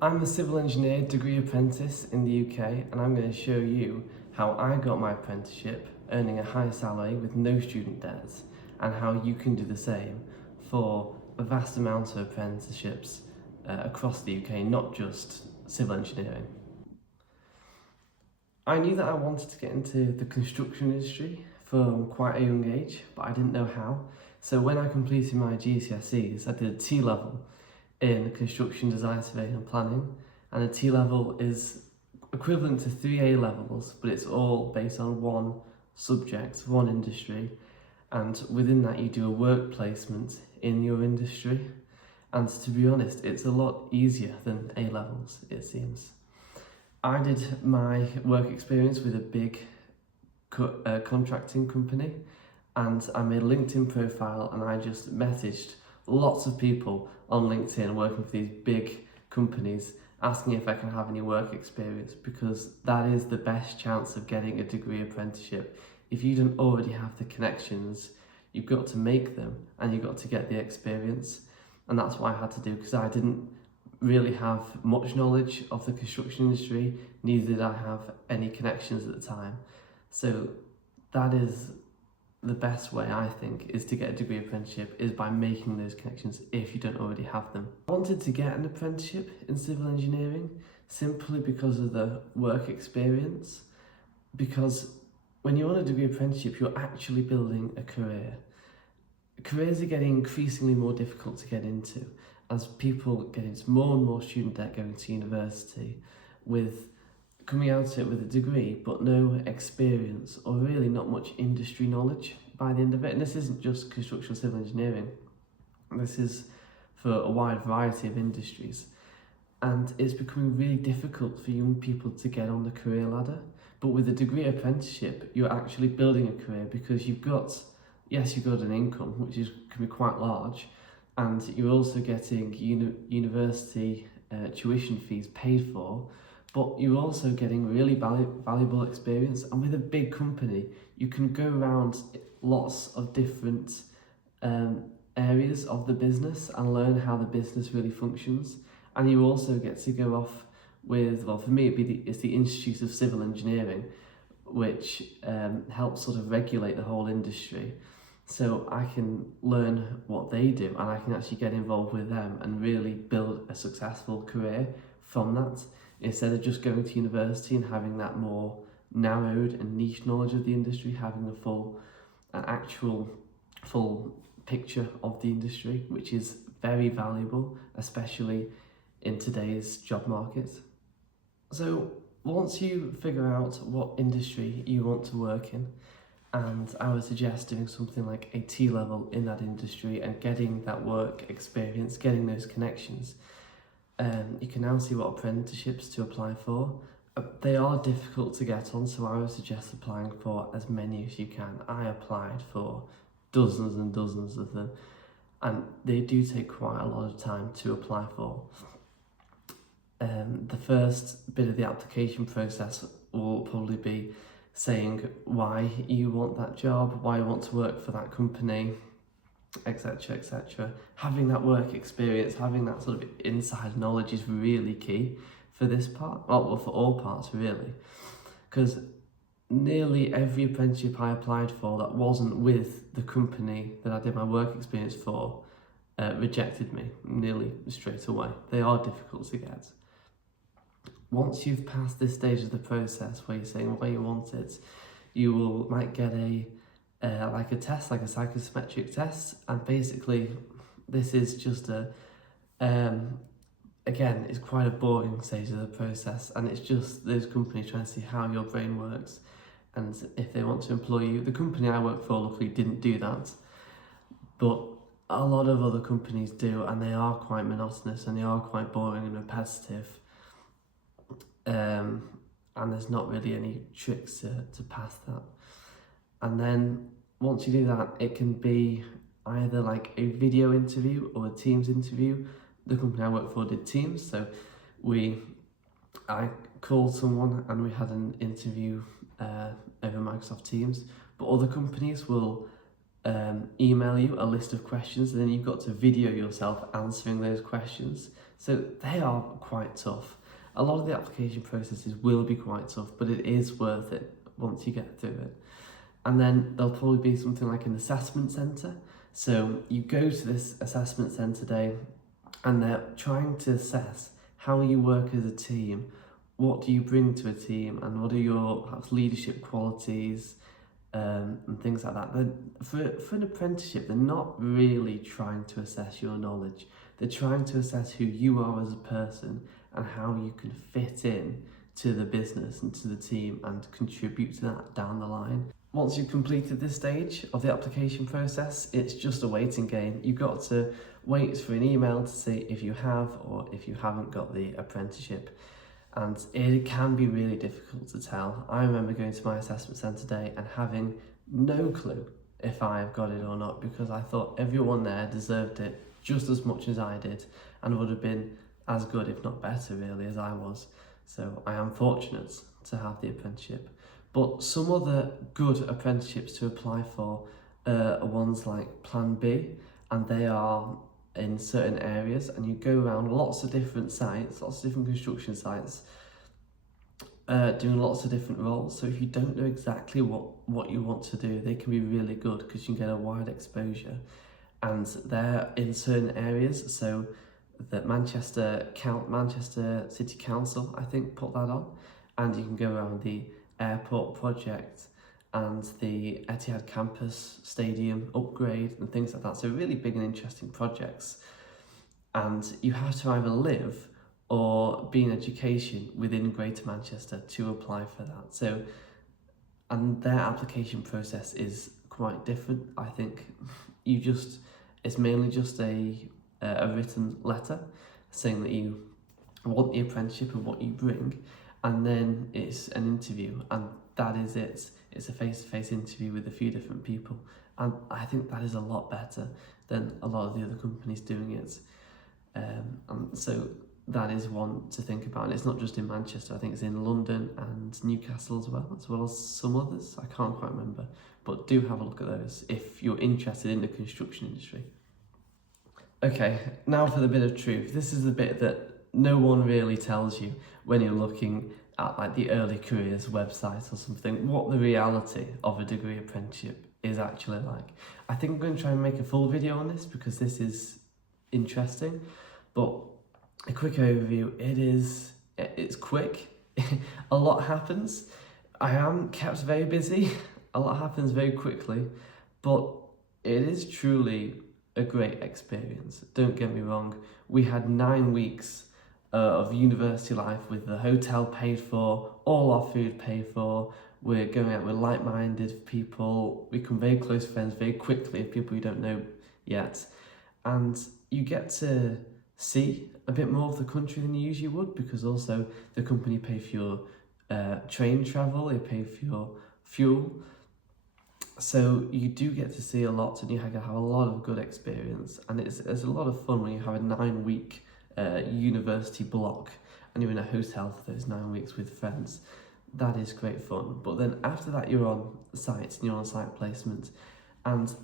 I'm a civil engineer degree apprentice in the UK, and I'm going to show you how I got my apprenticeship earning a high salary with no student debts, and how you can do the same for a vast amount of apprenticeships across the UK, not just civil engineering. I knew that I wanted to get into the construction industry from quite a young age, but I didn't know how. So when I completed my GCSEs, I did a T-level in construction design, surveying and planning, and a T-level is equivalent to 3 A-levels, but it's all based on one subject, one industry, and within that you do a work placement in your industry. And to be honest, it's a lot easier than A-levels, it seems. I did my work experience with a big contracting company, and I made a LinkedIn profile and I just messaged lots of people on LinkedIn working for these big companies asking if I can have any work experience, because that is the best chance of getting a degree apprenticeship. If you don't already have the connections, you've got to make them and you've got to get the experience. And that's what I had to do, because I didn't really have much knowledge of the construction industry, neither did I have any connections at the time. So that is the best way, I think, is to get a degree apprenticeship, is by making those connections if you don't already have them. I wanted to get an apprenticeship in civil engineering simply because of the work experience, because when you're on a degree apprenticeship, you're actually building a career. Careers are getting increasingly more difficult to get into as people get into more and more student debt going to university, with coming out of it with a degree but no experience or really not much industry knowledge by the end of it. And this isn't just construction or civil engineering, this is for a wide variety of industries, and it's becoming really difficult for young people to get on the career ladder. But with a degree apprenticeship, you're actually building a career, because you've got an income which can be quite large, and you're also getting university tuition fees paid for, but you're also getting really valuable experience. And with a big company, you can go around lots of different areas of the business and learn how the business really functions. And you also get to go off with, well, for me it's the Institute of Civil Engineering, which helps sort of regulate the whole industry. So I can learn what they do and I can actually get involved with them and really build a successful career from that, instead of just going to university and having that more narrowed and niche knowledge of the industry, having an actual full picture of the industry, which is very valuable, especially in today's job market. So once you figure out what industry you want to work in, and I would suggest doing something like a T-level in that industry and getting that work experience, getting those connections, you can now see what apprenticeships to apply for. They are difficult to get on, so I would suggest applying for as many as you can. I applied for dozens and dozens of them, and they do take quite a lot of time to apply for. The first bit of the application process will probably be saying why you want that job, why you want to work for that company, etc, etc. Having that work experience, having that sort of inside knowledge is really key for this part, well, for all parts really, because nearly every apprenticeship I applied for that wasn't with the company that I did my work experience for rejected me nearly straight away. They are difficult to get. Once you've passed this stage of the process where you're saying why you want it, you might get a test, like a psychometric test, and basically this is just again, it's quite a boring stage of the process, and it's just those companies trying to see how your brain works and if they want to employ you. The company I work for luckily didn't do that, but a lot of other companies do, and they are quite monotonous and they are quite boring and repetitive. And there's not really any tricks to pass that. And then once you do that, it can be either like a video interview or a Teams interview. The company I work for did Teams, so I called someone and we had an interview over Microsoft Teams. But other companies will email you a list of questions, and then you've got to video yourself answering those questions. So they are quite tough. A lot of the application processes will be quite tough, but it is worth it once you get through it. And then there'll probably be something like an assessment centre. So you go to this assessment centre day and they're trying to assess how you work as a team, what do you bring to a team, and what are your perhaps leadership qualities, and things like that. For an apprenticeship, they're not really trying to assess your knowledge. They're trying to assess who you are as a person and how you can fit in to the business and to the team and contribute to that down the line. Once you've completed this stage of the application process, it's just a waiting game. You've got to wait for an email to see if you have or if you haven't got the apprenticeship. And it can be really difficult to tell. I remember going to my assessment centre day and having no clue if I have got it or not, because I thought everyone there deserved it just as much as I did and would have been as good, if not better really, as I was. So I am fortunate to have the apprenticeship. But some other good apprenticeships to apply for are ones like Plan B, and they are in certain areas, and you go around lots of different sites, lots of different construction sites, doing lots of different roles. So if you don't know exactly what you want to do, they can be really good because you can get a wide exposure, and they're in certain areas. So that Manchester City Council, I think, put that on, and you can go around the airport project and the Etihad campus stadium upgrade and things like that. So really big and interesting projects, and you have to either live or be in education within Greater Manchester to apply for that. So, and their application process is quite different. I think it's mainly just a written letter saying that you want the apprenticeship and what you bring, and then it's an interview, and that is it. It's a face-to-face interview with a few different people, and I think that is a lot better than a lot of the other companies doing it. And so that is one to think about. And it's not just in Manchester, I think it's in London and Newcastle as well as some others. I can't quite remember, but do have a look at those if you're interested in the construction industry. Okay, now for the bit of truth. This is the bit that no one really tells you when you're looking at like the early careers website or something, what the reality of a degree apprenticeship is actually like. I think I'm going to try and make a full video on this because this is interesting, but a quick overview, it's quick, a lot happens, I am kept very busy, a lot happens very quickly, but it is truly a great experience. Don't get me wrong, we had 9 weeks of university life with the hotel paid for, all our food paid for, we're going out with like-minded people, we become very close friends very quickly of people you don't know yet, and you get to see a bit more of the country than you usually would, because also the company pay for your train travel, they pay for your fuel, so you do get to see a lot and you have a lot of good experience, and it's a lot of fun when you have a 9-week university block and you're in a hotel for those 9 weeks with friends. That is great fun. But then after that you're on site and you're on site placement, and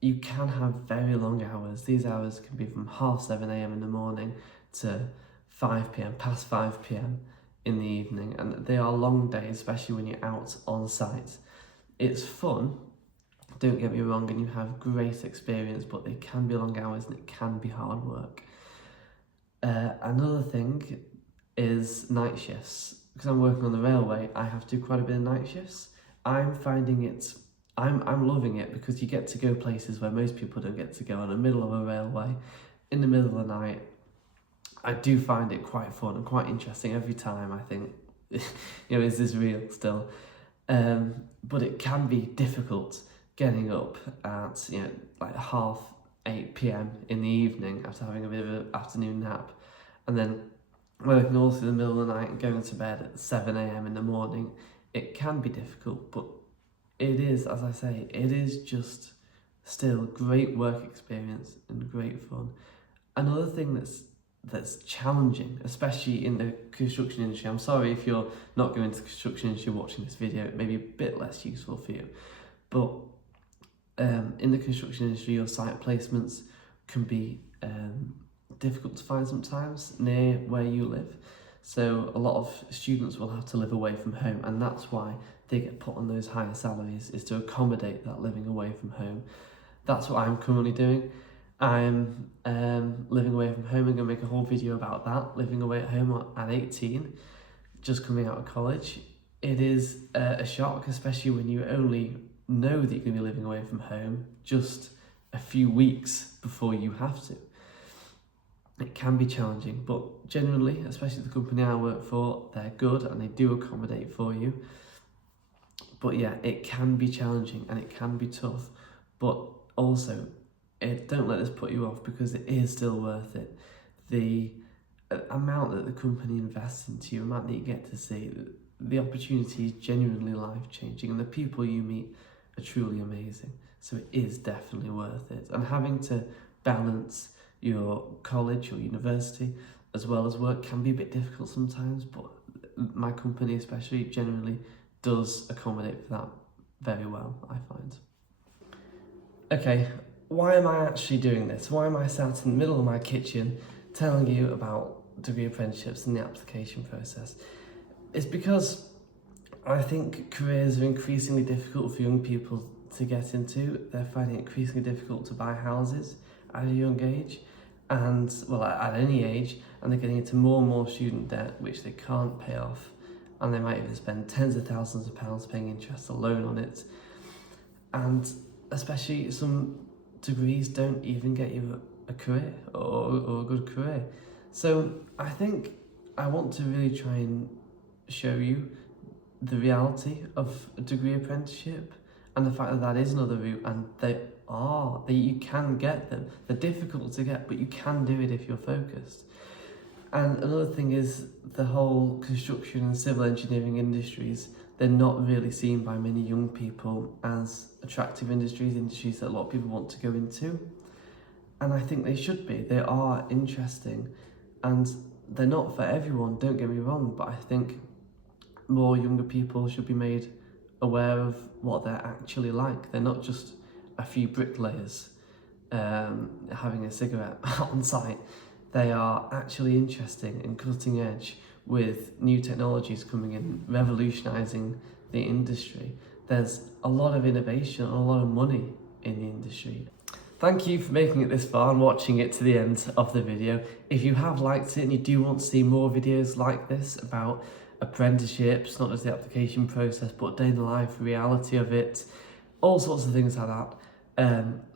you can have very long hours. These hours can be from 7:30 a.m. in the morning to 5 p.m, past 5 p.m. in the evening, and they are long days, especially when you're out on site. It's fun, don't get me wrong, and you have great experience, but they can be long hours and it can be hard work. Another thing is night shifts. Because I'm working on the railway, I have to do quite a bit of night shifts. I'm loving it because you get to go places where most people don't get to go, in the middle of a railway, in the middle of the night. I do find it quite fun and quite interesting every time. I think, is this real still? But it can be difficult getting up at like 8:30 p.m. in the evening after having a bit of an afternoon nap, and then working all through the middle of the night and going to bed at 7 a.m. in the morning. It can be difficult, but it is, as I say, it is just still great work experience and great fun. Another thing that's challenging, especially in the construction industry, I'm sorry if you're not going to the construction industry watching this video, it may be a bit less useful for you, but in the construction industry, your site placements can be difficult to find sometimes near where you live. So a lot of students will have to live away from home, and that's why they get put on those higher salaries, is to accommodate that living away from home. That's what I'm currently doing. I'm living away from home. I'm going to make a whole video about that, living away at home at 18, just coming out of college. It is a shock, especially when you only know that you're going to be living away from home just a few weeks before you have to. It can be challenging, but generally, especially the company I work for, they're good and they do accommodate for you. But yeah, it can be challenging and it can be tough, but also don't let this put you off, because it is still worth it. The amount that the company invests into you, the amount that you get to see, the opportunity is genuinely life-changing, and the people you meet are truly amazing. So it is definitely worth it. And having to balance your college or university as well as work can be a bit difficult sometimes, but my company especially generally does accommodate for that very well, I find. Okay, why am I actually doing this? Why am I sat in the middle of my kitchen telling you about degree apprenticeships and the application process? It's because I think careers are increasingly difficult for young people to get into. They're finding it increasingly difficult to buy houses at a young age, and well, at any age, and they're getting into more and more student debt which they can't pay off, and they might even spend tens of thousands of pounds paying interest alone on it. And especially some degrees don't even get you a career or a good career. So I think I want to really try and show you the reality of a degree apprenticeship and the fact that that is another route, and that you can get them. They're difficult to get, but you can do it if you're focused. And another thing is the whole construction and civil engineering industries, they're not really seen by many young people as attractive industries that a lot of people want to go into. And I think they should be. They are interesting, and they're not for everyone, don't get me wrong, but I think more younger people should be made aware of what they're actually like. They're not just a few bricklayers having a cigarette on site. They are actually interesting and cutting edge, with new technologies coming in, revolutionising the industry. There's a lot of innovation and a lot of money in the industry. Thank you for making it this far and watching it to the end of the video. If you have liked it and you do want to see more videos like this about apprenticeships, not just the application process, but day in the life reality of it, all sorts of things like that,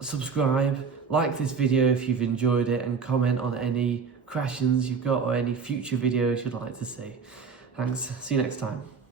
subscribe, like this video if you've enjoyed it, and comment on any questions you've got or any future videos you'd like to see. Thanks, see you next time.